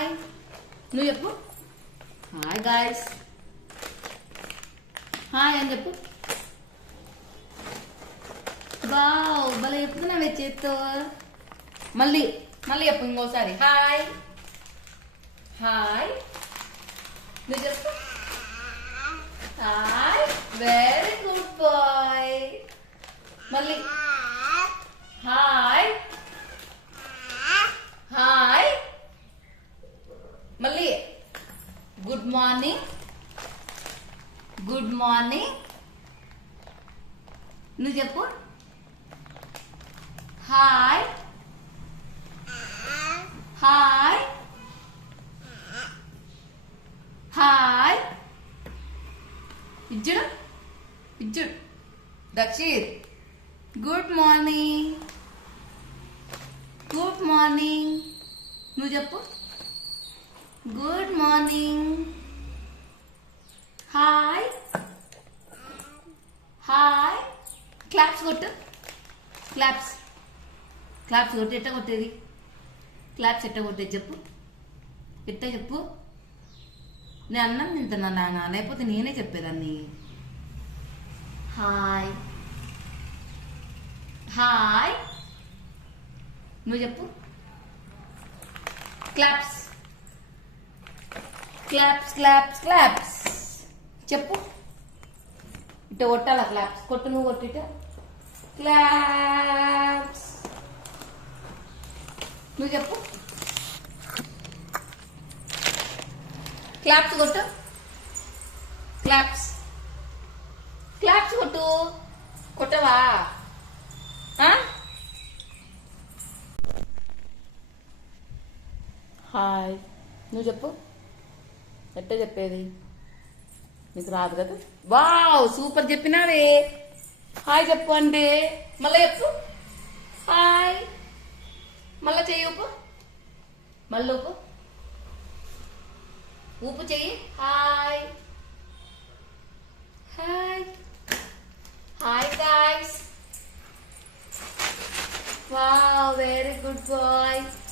Hi నువ్వు చెప్పు hi guys hi అని చెప్పు బావ్ భలే చెప్తున్నావే చేత్తో. మళ్ళీ మళ్ళీ చెప్పు ఇంకోసారి. హాయ్ హాయ్ నువ్వు చెప్పు. హాయ్ వెరీ గుడ్ బాయ్ మళ్ళీ హాయ్ హాయ్ మళ్ళీ గుడ్ మార్నింగ్ గుడ్ మార్నింగ్ నువ్వు చెప్పు. హాయ్ హాయ్ హాయ్ ఇజ్జుడు ఇజ్జుడు దక్షిర్ గుడ్ మార్నింగ్ గుడ్ మార్నింగ్ నువ్వు చెప్పు. Good morning hi hi claps కొట్టు. క్లాప్స్ క్లాప్స్ కొట్టు ఎట్ట కొట్టేది? క్లాప్స్ ఎట్ట కొట్టేది చెప్పు. ఎట్ట చెప్పు? నేను అన్నం తింటున్నా నాన్న లేకపోతే నేనే చెప్పేదాన్ని. హాయ్ హాయ్ నువ్వు చెప్పు. క్లాప్స్ క్లాప్స్ క్లాప్స్ క్లాప్స్ చెప్పు. ఇట్ట కొట్టాల? క్లాప్స్ కొట్టు నువ్వు కొట్టిట క్లాప్స్ నువ్వు చెప్పు. క్లాప్స్ కొట్టు. క్లాప్స్ క్లాప్స్ కొట్టు. కొట్టవా? హాయ్ నువ్వు చెప్పు. ఎట్ట చెప్పేది? నీకు రాదు కదా? Wow super చెప్పినావే. హాయ్ చెప్పు అంటే. మళ్ళీ చెప్పు. హాయ్. మళ్ళా చెయ్యి ఊపు. మళ్ళీ ఊపు. ఊపు చెయ్యి. Hi. Hi. Hi guys. Wow very good boy